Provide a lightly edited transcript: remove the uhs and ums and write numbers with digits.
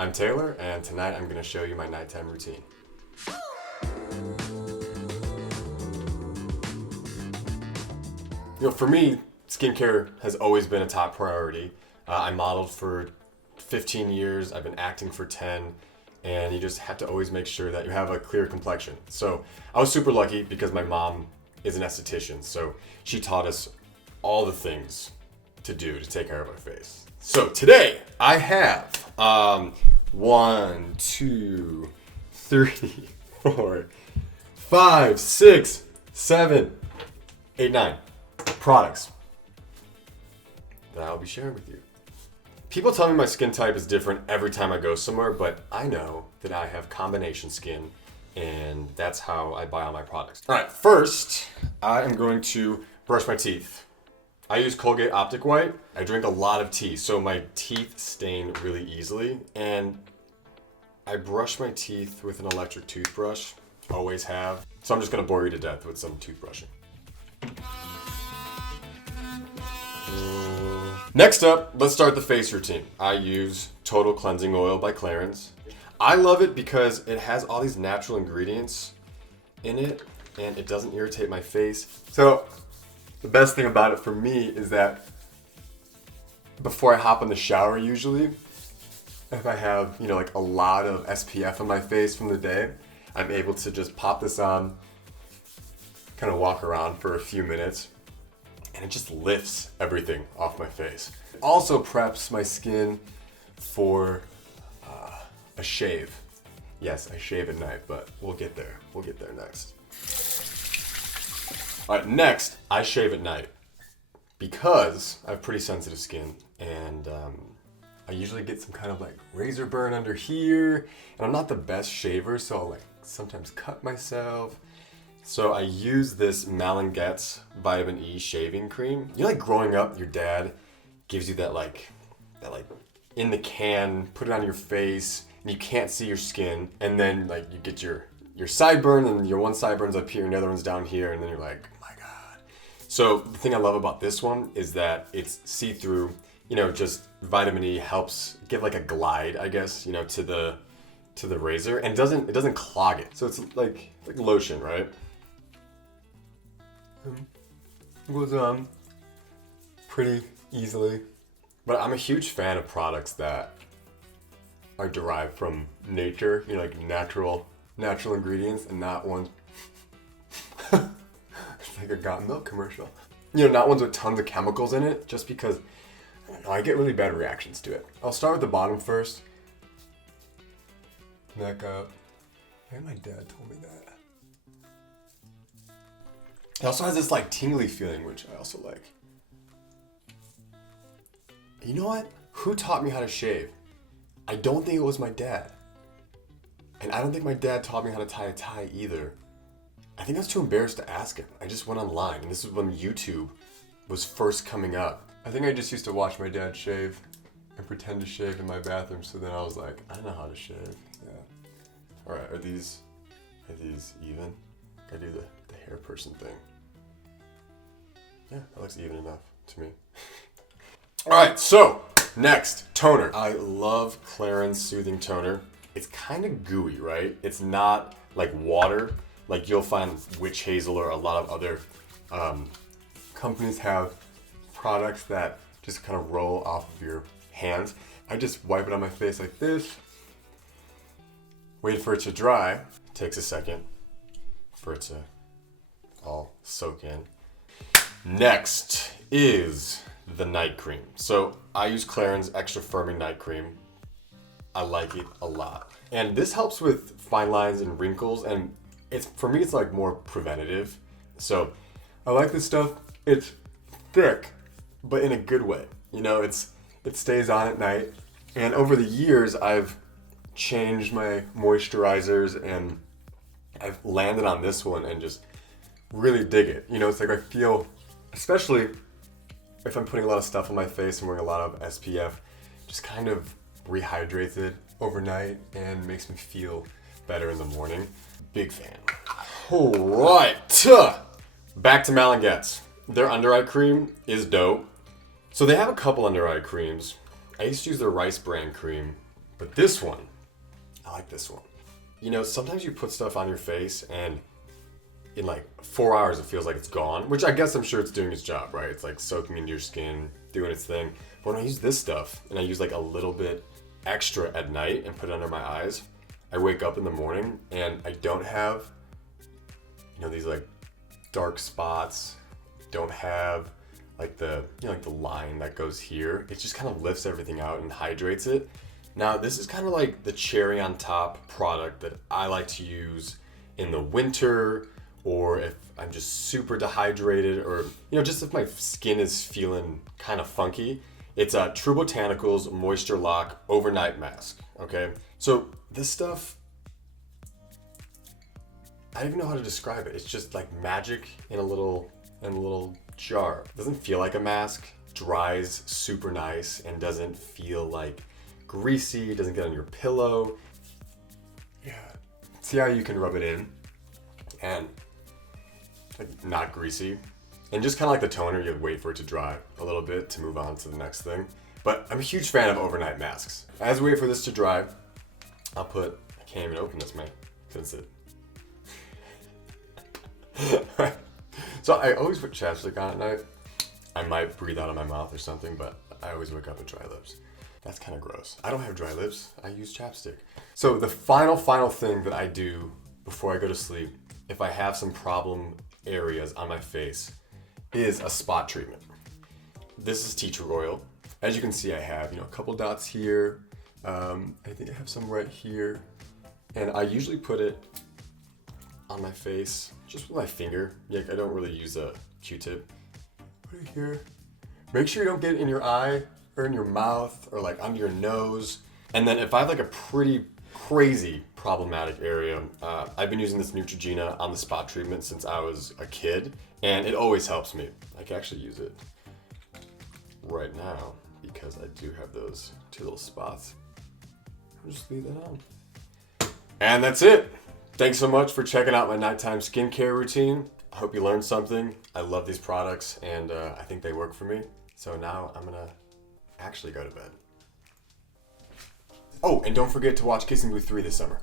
I'm Taylor, and tonight I'm going to show you my nighttime routine. For me, skincare has always been a top priority. I modeled for 15 years, I've been acting for 10, and you just have to always make sure that you have a clear complexion. So I was super lucky because my mom is an esthetician, so she taught us all the things to do to take care of our face. So today I have 1, 2, 3, 4, 5, 6, 7, 8, 9 products that I'll be sharing with you. People tell me my skin type is different every time I go somewhere, but I know that I have combination skin, and that's how I buy all my products. All right, first, I am going to brush my teeth. I use Colgate Optic White. I drink a lot of tea, so my teeth stain really easily, and I brush my teeth with an electric toothbrush, always have. So I'm just gonna bore you to death with some toothbrushing. Next up, let's start the face routine. I use Total Cleansing Oil by Clarins. I love it because it has all these natural ingredients in it and it doesn't irritate my face. So the best thing about it for me is that before I hop in the shower usually, if I have, like a lot of SPF on my face from the day, I'm able to just pop this on, kind of walk around for a few minutes, and it just lifts everything off my face. It also preps my skin for a shave. Yes, I shave at night, but we'll get there. We'll get there next. All right, next, I shave at night because I have pretty sensitive skin, and I usually get some kind of razor burn under here, and I'm not the best shaver, so I'll sometimes cut myself. So I use this Malingette's Vitamin E shaving cream. Growing up, your dad gives you that in the can, put it on your face, and you can't see your skin, and then you get your sideburn, and your one sideburn's up here, and the other one's down here, and then you're like, oh my God. So the thing I love about this one is that it's see-through. Just vitamin E helps give a glide, I guess, to the razor, and it doesn't clog it. So it's like lotion, right? It goes on pretty easily. But I'm a huge fan of products that are derived from nature, natural ingredients, and not ones it's like a Got Milk commercial. Not ones with tons of chemicals in it, just because I get really bad reactions to it. I'll start with the bottom first. Neck up. I think my dad told me that. It also has this tingly feeling, which I also like. You know what? Who taught me how to shave? I don't think it was my dad. And I don't think my dad taught me how to tie a tie either. I think I was too embarrassed to ask him. I just went online, and this is when YouTube was first coming up. I think I just used to watch my dad shave and pretend to shave in my bathroom, so then I was like, I know how to shave. Yeah. All right, are these even? I do the hair person thing. Yeah, that looks even enough to me. All right, so next, toner. I love Clarins Soothing Toner. It's kind of gooey, right? It's not like water, like you'll find Witch Hazel or a lot of other companies have products that just kind of roll off of your hands. I just wipe it on my face like this, wait for it to dry. It takes a second for it to all soak in. Next is the night cream. So I use Clarins Extra Firming Night Cream. I like it a lot. And this helps with fine lines and wrinkles, and for me it's more preventative. So I like this stuff. It's thick, but in a good way. It stays on at night. And over the years I've changed my moisturizers, and I've landed on this one and just really dig it. It's I feel, especially if I'm putting a lot of stuff on my face and wearing a lot of SPF, just kind of rehydrates it overnight and makes me feel better in the morning. Big fan. All right, back to Malingette's. Their under eye cream is dope. So they have a couple under eye creams. I used to use their rice bran cream, But this one, I like this one. You know, sometimes you put stuff on your face and in like 4 hours it feels like it's gone, which I guess I'm sure it's doing its job, right? It's like soaking into your skin, doing its thing. But when I use this stuff and I use like a little bit extra at night and put it under my eyes, I wake up in the morning and I don't have, you know, these like dark spots, don't have like the, you know, like the line that goes here. It just kind of lifts everything out and hydrates it. Now, this is kind of like the cherry on top product that I like to use in the winter, or if I'm just super dehydrated, or, you know, just if my skin is feeling kind of funky. It's a True Botanicals Moisture Lock Overnight Mask, okay? So this stuff, I don't even know how to describe it. It's just like magic in a little jar. It doesn't feel like a mask, dries super nice, and doesn't feel like greasy, doesn't get on your pillow. Yeah. See how you can rub it in and like not greasy. And just kind of like the toner, you wait for it to dry a little bit to move on to the next thing. But I'm a huge fan of overnight masks. As we wait for this to dry, I can't even open this, man. Couldn't sit. So I always put chapstick on at night. I might breathe out of my mouth or something, but I always wake up with dry lips. That's kind of gross. I don't have dry lips. I use chapstick. So the final thing that I do before I go to sleep, if I have some problem areas on my face, is a spot treatment. This is tea tree oil. As you can see, I have, you know, a couple dots here. I think I have some right here. And I usually put it on my face just with my finger. Yeah, I don't really use a Q-tip. Put it here. Make sure you don't get it in your eye or in your mouth or like under your nose. And then if I have like a pretty crazy problematic area, I've been using this Neutrogena on the spot treatment since I was a kid, and it always helps me. I can actually use it right now because I do have those 2 little spots. I'll just leave that on. And that's it. Thanks so much for checking out my nighttime skincare routine. I hope you learned something. I love these products, and I think they work for me. So now I'm gonna actually go to bed. Oh, and don't forget to watch Kissing Booth 3 this summer.